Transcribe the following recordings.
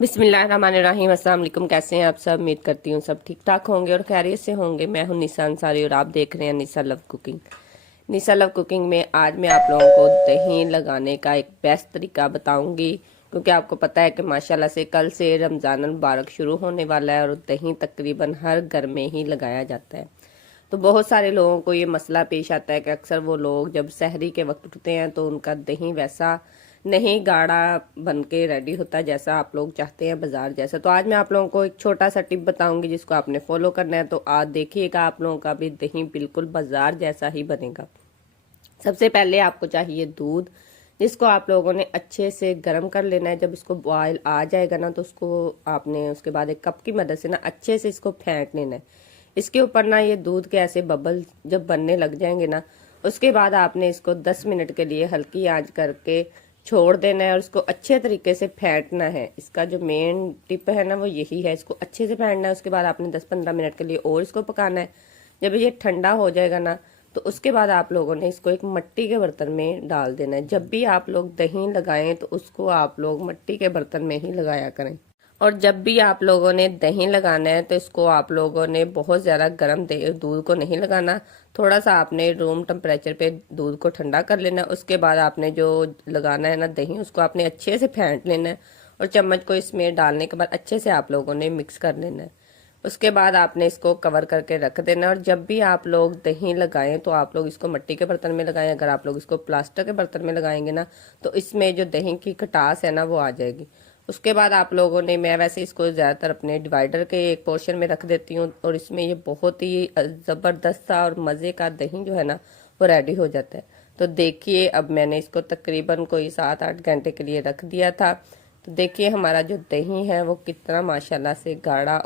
बिस्मिल्लाहिर्रहमानिर्रहीम। अस्सलाम वालेकुम। कैसे हैं आप सब? उम्मीद करती हूँ सब ठीक ठाक होंगे और खैरियत से होंगे। मैं हूँ निसा अंसारी और आप देख रहे हैं निसा लव कुकिंग। निसा लव कुकिंग में आज मैं आप लोगों को दही लगाने का एक बेस्ट तरीका बताऊंगी, क्योंकि आपको पता है कि माशाल्लाह से कल से रमज़ान मुबारक शुरू होने वाला है और दही तकरीबन हर घर में ही लगाया जाता है। तो बहुत सारे लोगों को ये मसला पेश आता है कि अक्सर वो लोग जब सहरी के वक्त उठते हैं तो उनका दही वैसा नहीं गाढ़ा बन के रेडी होता जैसा आप लोग चाहते हैं बाजार जैसा। तो आज मैं आप लोगों को एक छोटा सा टिप बताऊंगी जिसको आपने फॉलो करना है। तो आज देखिएगा आप लोगों का भी दही बिल्कुल बाजार जैसा ही बनेगा। सबसे पहले आपको चाहिए दूध, जिसको आप लोगों ने अच्छे से गर्म कर लेना है। जब इसको बॉयल आ जाएगा ना तो उसको आपने उसके बाद एक कप की मदद से ना अच्छे से इसको फेंट लेना है। इसके ऊपर ना ये दूध के ऐसे बबल जब बनने लग जाएंगे ना, उसके बाद आपने इसको 10 मिनट के लिए हल्की आंच करके छोड़ देना है और इसको अच्छे तरीके से फेंटना है। इसका जो मेन टिप है ना वो यही है, इसको अच्छे से फेंटना है। उसके बाद आपने 10-15 मिनट के लिए और इसको पकाना है। जब ये ठंडा हो जाएगा ना तो उसके बाद आप लोगों ने इसको एक मिट्टी के बर्तन में डाल देना है। जब भी आप लोग दही लगाएं तो उसको आप लोग मिट्टी के बर्तन में ही लगाया करें। और जब भी आप लोगों ने दही लगाना है तो इसको आप लोगों ने बहुत ज़्यादा गर्म दूध को नहीं लगाना। थोड़ा सा आपने रूम टेम्परेचर पे दूध को ठंडा कर लेना। उसके बाद आपने जो लगाना है ना दही, उसको आपने अच्छे से फेंट लेना है और चम्मच को इसमें डालने के बाद अच्छे से आप लोगों ने मिक्स कर लेना है। उसके बाद आपने इसको कवर करके रख देना। और जब भी आप लोग दही लगाएं तो आप लोग इसको मिट्टी के बर्तन में लगाएं। अगर आप लोग इसको प्लास्टिक के बर्तन में लगाएंगे ना तो इसमें जो दही की खटास है ना वो आ जाएगी। उसके बाद आप लोगों ने, मैं वैसे इसको ज़्यादातर अपने डिवाइडर के एक पोर्शन में रख देती हूँ और इसमें ये बहुत ही ज़बरदस्त सा और मज़े का दही जो है ना वो रेडी हो जाता है। तो देखिए अब मैंने इसको तकरीबन कोई 7-8 घंटे के लिए रख दिया था। तो देखिए हमारा जो दही है वो कितना माशाल्लाह से गाढ़ा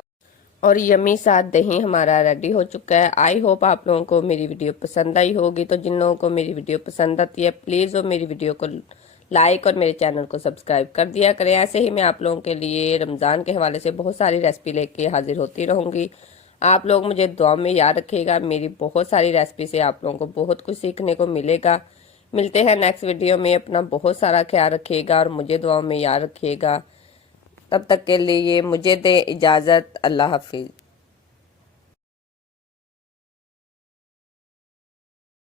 और यमी सा दही हमारा रेडी हो चुका है। आई होप आप लोगों को मेरी वीडियो पसंद आई होगी। तो जिन लोगों को मेरी वीडियो पसंद आती है प्लीज़ वो मेरी वीडियो को लाइक और मेरे चैनल को सब्सक्राइब कर दिया करें। ऐसे ही मैं आप लोगों के लिए रमज़ान के हवाले से बहुत सारी रेसिपी लेके हाजिर होती रहूँगी। आप लोग मुझे दुआ में याद रखिएगा। मेरी बहुत सारी रेसिपी से आप लोगों को बहुत कुछ सीखने को मिलेगा। मिलते हैं नेक्स्ट वीडियो में। अपना बहुत सारा ख्याल रखिएगा और मुझे दुआ में याद रखिएगा। तब तक के लिए मुझे दे इजाज़त। अल्लाह हाफिज़।